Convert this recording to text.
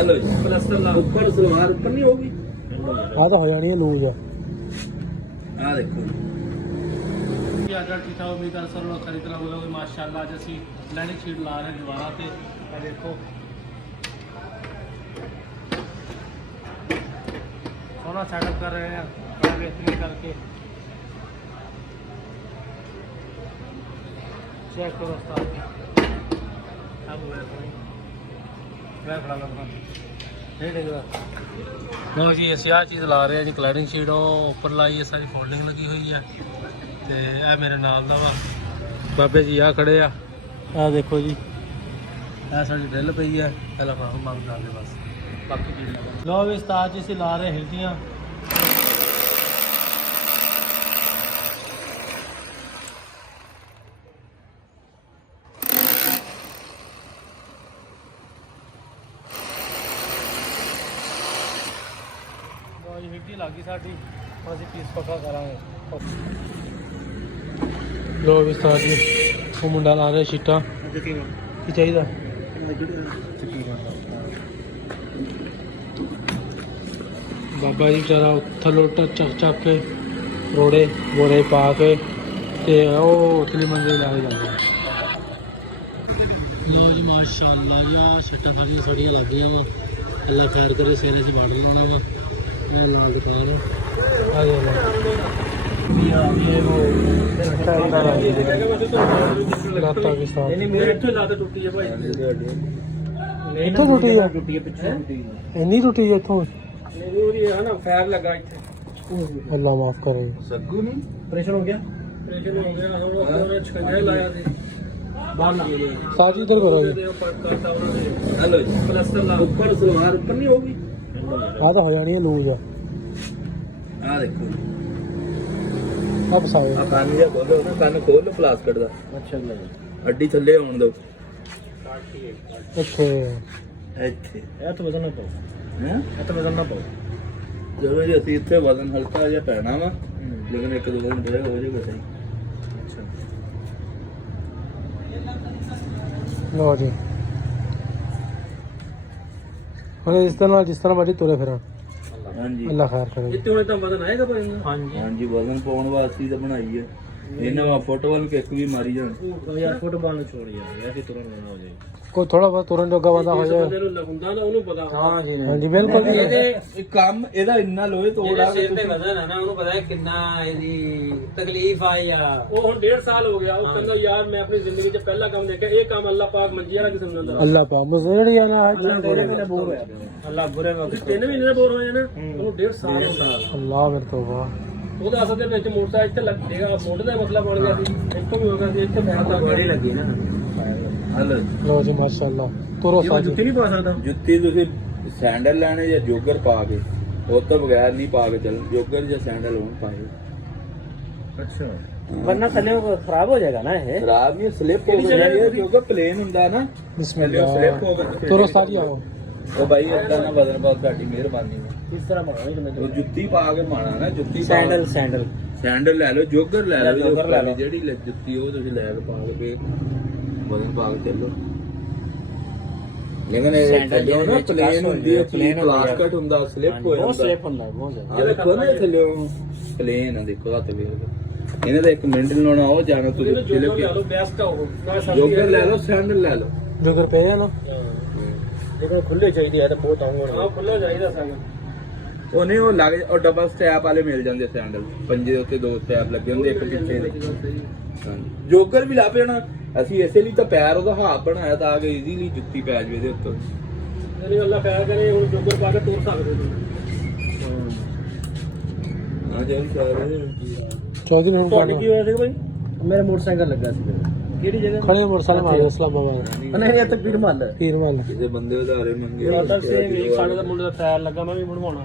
hello जी प्लस्तर ला ऊपर सलवार ऊपर नहीं होगी ਆ ਤਾਂ ਹੋ ਜਾਣੀ ਹੈ ਲੂਜ਼ ਆ हां देखो ਆਰਡਰ ਕੀਤਾ ਉਮੀਦ ਕਰ ਸਰ ਲੋਕ ਖਰੀਦਣਾ ਬੋਲੋਗੇ ਮਾਸ਼ਾਅੱਲਾ ਅੱਜ ਅਸੀਂ ਲੈਂਡਿੰਗ ਸ਼ੀਟ ਲਾ ਰਹੇ ਦੁਬਾਰਾ ਤੇ ਇਹ ਦੇਖੋ ਸੋਨਾ ਸੈਟਅਪ ਕਰ ਰਹੇ ਆ ਵੇਸਟਿੰਗ ਕਰਕੇ ਚੈੱਕ ਕਰੋ ਉਸਤਾਦ अब मैं खड़ा लगा नहीं देखदा लो जी ਅਸੀਂ ਆਹ ਚੀਜ਼ ਲਾ ਰਹੇ ਆ ਜੀ ਕਲੈਡਿੰਗ ਸ਼ੀਟ ਉਹ ਉੱਪਰ ਲਾਈ ਹੈ ਸਾਰੀ ਫੋਲਡਿੰਗ ਲੱਗੀ ਹੋਈ ਹੈ ਤੇ ਇਹ ਮੇਰੇ ਨਾਲ ਦਾ ਵਾ ਬਾਬੇ ਜੀ ਆ ਖੜੇ ਆ ਆਹ ਦੇਖੋ ਜੀ ਇਹ ਸਾਡੀ ਡਰਿੱਲ ਪਈ ਹੈ ਪਹਿਲਾਂ ਆਪਾਂ ਮੰਗ ਕਰਦੇ ਬਸ ਬਾਕੀ ਚੀਜ਼ ਲਓ ਵੀ ਉਸਤਾਦ ਜੀ ਅਸੀਂ ਲਾ ਰਹੇ ਹਿਲਦੀਆਂ ਹਿੱਟੀ ਲੱਗੀ ਸਾਡੀ ਅਸੀਂ ਪੀਸ ਪੱਕਾ ਕਰਾਂਗੇ ਲੋ ਵੀ ਉਸਤਾਦ ਜੀ ਉਹ ਮੁੰਡਾ ਲਾ ਰਿਹਾ ਸ਼ੀਟਾਂ ਕੀ ਚਾਹੀਦਾ ਬਾਬਾ ਜੀ ਵਿਚਾਰਾ ਥੱਲੋਂ ਚੱਕ ਕੇ ਰੋੜੇ ਬੋਰੇ ਪਾ ਕੇ ਤੇ ਉਹ ਉਤਲੀ ਮੰਜ਼ਿਲ ਲੈ ਕੇ ਜਾਂਦਾ ਲੋ ਜੀ ਮਾਸ਼ਾਅੱਲਾ ਯਾ ਸ਼ੀਟਾਂ ਸਾਡੀਆਂ ਥੋੜੀਆਂ ਲੱਗ ਗਈਆਂ ਵਾ ਅੱਲਾ ਖੈਰ ਕਰੇ ਸਵੇਰੇ ਅਸੀਂ ਬਾਰਡਰ ਲਾਉਣਾ ਵਾ लाल दुकान आ गया लाता के साथ नहीं मेरे इत्थों लाता टूटी है भाई इत्थों टूटी है इन्नी टूटी है इत्थों मेरी और ये है ना फायर लगा इत्थे अल्लाह माफ करे सग्गू नहीं ऑपरेशन हो गया हम लोगों छंजा लाया थे बाहर लगे साथ इधर करो हेलो जी प्लस्तर ला ऊपर सलवार ऊपर नहीं होगी ਆ ਤਾਂ ਹੋ ਜਾਣੀ ਹੈ ਲੂਜ਼ ਆ हां देखो ਆ ਫਸਾਓ ਆ ਕੰਨ ਜਿਹਾ ਖੋਲੋ ਨਾ ਕੰਨ ਖੋਲ ਲੋ ਪਲਾਸਟਿਕ ਦਾ अच्छा लगा ਅੱਡੀ ਥੱਲੇ ਆਉਣ ਦਿਓ ਇੱਥੇ ਇੱਥੇ ਇਹ ਤਾਂ ਵਜ਼ਨ ਨਾ ਪਾਓ ਹੈ ਇਹ ਤਾਂ ਵਜ਼ਨ ਨਾ ਪਾਓ ਜਦੋਂ ਜੀ ਅਸੀਂ ਇੱਥੇ ਵਜ਼ਨ ਹਲਕਾ ਜਿਹਾ ਪੈਣਾ ਵਾ ਲੇਕਿਨ ਇੱਕ ਦੋ ਦਿਨ ਬੜੇ ਹੋ ਜਾਏਗਾ ਸਹੀ ਲੋ ਜੀ ਹੁਣ ਇਸ ਤਰ੍ਹਾਂ ਜਿਸ ਤਰ੍ਹਾਂ ਮਰਜ਼ੀ ਤੁਰੇ ਫਿਰਾਂ ਹਾਂਜੀ ਅੱਲਾ ਖੈਰ ਕਰੇ ਇੱਥੇ ਹੁਣ ਤਾਂ ਵਜ਼ਨ ਆਏਗਾ ਪਰ ਹਾਂਜੀ ਹਾਂਜੀ ਵਜ਼ਨ ਪਾਉਣ ਵਾਸਤੇ ਤਾਂ ਬਣਾਈ ਹੈ ਇਹਨਾਂ ਵਾ ਫੁੱਟਬਾਲ ਕਿੱਕ ਵੀ ਮਾਰੀ ਜਾਣ ਯਾਰ ਫੁੱਟਬਾਲ ਨੂੰ ਛੋੜ ਯਾਰ ਵੈਸੇ ਤੁਰਨ ਨਾ ਹੋ ਜਾਏ ਕੋਈ ਥੋੜਾ ਬਹੁਤ ਤੁਰਨ ਜੋਗਾ ਬੰਦਾ ਹੋ ਜਾਏ ਬੰਦੇ ਨੂੰ ਲੱਗਦਾ ਨਾ ਉਹਨੂੰ ਪਤਾ ਹਾਂ ਜੀ ਹਾਂਜੀ ਬਿਲਕੁਲ ਇਹ ਕੰਮ ਇਹਦਾ ਇੰਨਾ ਲੋਹੇ ਤੋੜਾ ਸਿਰ ਤੇ ਵਜ਼ਨ ਹੈ ਨਾ ਉਹਨੂੰ ਪਤਾ ਹੈ ਕਿੰਨਾ ਇਹਦੀ ਤਕਲੀਫ ਆਈ ਆ ਉਹ ਹੁਣ 1.5 ਸਾਲ ਹੋ ਗਿਆ ਉਹ ਕਹਿੰਦਾ ਯਾਰ ਮੈਂ ਆਪਣੀ ਜ਼ਿੰਦਗੀ 'ਚ ਪਹਿਲਾ ਕੰਮ ਦੇਖਿਆ ਇਹ ਕੰਮ ਅੱਲਾਹ ਪਾਕ ਮੰਜੀ ਵਾਲਾ ਕਿਸਮ ਦਾ ਅੱਲਾ ਪਾ ਮਜ਼ਦੂਰੀ ਆ ਨਾ ਬੋਰ ਹੋਇਆ ਅੱਲਾਹ ਬੁਰੇ ਵਕਤ 3 ਮਹੀਨੇ ਦਾ ਬੋਰ ਹੋ ਜਾਣਾ ਉਹਨੂੰ 1.5 ਸਾਲ ਹੋ ਗਿਆ ਅੱਲਾ ਮੇਰੇ ਤੋਬਾ ਉਹਦਾ ਅਸਲ ਦੇ ਵਿੱਚ ਮੋਟਰਸਾਈਕਲ ਇੱਥੇ ਲੱਗੇਗਾ ਮੋਢੇ ਦਾ ਮਸਲਾ ਬਣ ਗਿਆ ਸੀ ਇੱਥੋਂ ਵੀ ਹੋ ਗਿਆ ਸੀ ਇੱਥੇ ਬੈਠਾ ਤਾਂ ਗੜੀ ਲੱਗੀ ਨਾ ਹਲੋ ਲੋ ਜੀ ਮਾਸ਼ਾਅੱਲਾ ਤੁਰੋ ਸਾਜੀ ਜੁੱਤੀ ਨਹੀਂ ਪਾ ਸਕਦਾ ਜੁੱਤੀ ਤੁਸੀਂ ਸੈਂਡਲ ਲੈਣੇ ਜਾਂ ਜੋਗਰ ਪਾ ਕੇ ਉਹ ਤੋਂ ਬਗੈਰ ਨਹੀਂ ਪਾ ਕੇ ਚੱਲ ਜੋਗਰ ਜਾਂ ਸੈਂਡਲ ਹੋਣ ਪਾਏ ਅੱਛਾ ਵਰਨਾ ਥੱਲੇ ਖਰਾਬ ਹੋ ਜਾਏਗਾ ਨਾ ਇਹ ਖਰਾਬ ਨਹੀਂ ਸਲਿਪ ਹੋ ਗਿਆ ਕਿਉਂਕਿ ਪਲੇਨ ਹੁੰਦਾ ਨਾ ਬਿਸਮਿਲ੍ਲਾ ਸਲਿਪ ਹੋ ਗਿਆ ਤੁਰੋ ਸਾਜੀ ਆਓ ਉਹ ਭਾਈ ਇਦਾਂ ਨਾ ਵਜ਼ਨ ਬਹੁਤ ਤੁਹਾਡੀ ਮਿਹਰਬਾਨੀ ਹੈ ਇਸ ਤਰ੍ਹਾਂ ਮਾਰਨਾ ਜਿਵੇਂ ਉਹ ਜੁੱਤੀ ਪਾ ਕੇ ਮਾਣਾ ਨਾ ਜੁੱਤੀ ਸੈਂਡਲ ਸੈਂਡਲ ਲੈ ਲਓ ਜੋਗਰ ਲੈ ਲਓ ਜਿਹੜੀ ਜੁੱਤੀ ਉਹ ਤੁਸੀਂ ਲੈ ਕੇ ਪਾ ਕੇ ਵਜ਼ਨ ਪਾ ਕੇ ਚੱਲੋ ਲੇਕਿਨ ਇਹ ਥੱਲੇ ਨਾ ਪਲੇਨ ਹੁੰਦੀ ਹੈ ਪਲਾਸਟਿਕ ਹੁੰਦਾ ਸਲਿਪ ਹੋ ਜਾਂਦਾ ਬਹੁਤ ਸਲਿਪ ਹੁੰਦਾ ਬਹੁਤ ਜ਼ਿਆਦਾ ਆ ਦੇਖੋ ਨਾ ਥੱਲੇ ਪਲੇਨ ਆ ਦੇਖੋ ਹੱਥ ਵੇਖ ਇਹਨਾਂ ਦਾ ਇੱਕ ਮਿੰਟ ਲਾਉਣਾ ਉਹ ਜਾਣਾ ਤੁਸੀਂ ਜੋਗਰ ਲੈ ਲਓ ਬੈਸਟ ਹੋ ਜੋਗਰ ਲੈ ਲਓ ਸੈਂਡਲ ਲੈ ਲਓ ਜੋ ਕਰ ਪਏ ਆ ਨਾ ਜੇਕਰ ਖੁੱਲੇ ਚਾਹੀਦੇ ਆ ਤਾਂ ਬਹੁਤ ਆਉਂਗੇ ਹਾਂ ਖੁੱਲਾ ਚਾਹੀਦਾ ਸਾਨੂੰ ਉਹ ਨਹੀਂ ਉਹ ਲੱਗ ਉਹ ਡਬਲ ਸਟੈਪ ਵਾਲੇ ਮਿਲ ਜਾਂਦੇ ਸੈਂਡਲ ਪੰਜੇ ਦੇ ਉੱਤੇ ਦੋ ਸਟੈਪ ਲੱਗੇ ਹੁੰਦੇ ਇੱਕ ਪਿੱਛੇ ਦੇ ਹਾਂਜੀ ਜੋਗਰ ਵੀ ਲੱਭ ਜਾਣਾ ਅਸੀਂ ਇਸੇ ਲਈ ਤਾਂ ਪੈਰ ਉਹਦਾ ਹਾਫ ਬਣਾਇਆ ਤਾਂ ਆ ਕੇ ਈਜ਼ੀਲੀ ਜੁੱਤੀ ਪੈ ਜਵੇ ਦੇ ਉੱਤੇ ਨਹੀਂ ਅੱਲਾ ਪੈਰ ਕਰੇ ਹੁਣ ਜੋਗਰ ਪਾ ਕੇ ਤੁਰ ਸਕਦੇ ਹੋ ਹਾਂ ਜੀ ਸਾਰੇ ਚੌਧਰੀ ਨੂੰ ਤੁਹਾਡੀ ਕੀ ਹੋਇਆ ਸੀ ਭਾਈ ਮੇਰਾ ਮੋਟਰਸਾਈਕਲ ਲੱਗਾ ਸੀ ਕਿਹੜੀ ਜਗ੍ਹਾ ਖੜੇ ਮੁਰਸਲ ਮਾਰੇ ਇਸਲਾਮਾਬਾਦ ਨਹੀਂ ਇਹ ਤਕਬੀਰ ਮਹੱਲ ਪੀਰ ਮਹੱਲ ਕਿਸੇ ਬੰਦੇ ਉਧਾਰੇ ਮੰਗੇ ਸਾਡੇ ਦਾ ਮੁੰਡੇ ਦਾ ਟਾਇਰ ਲੱਗਾ ਮੈਂ ਵੀ ਬਣਵਾਉਣਾ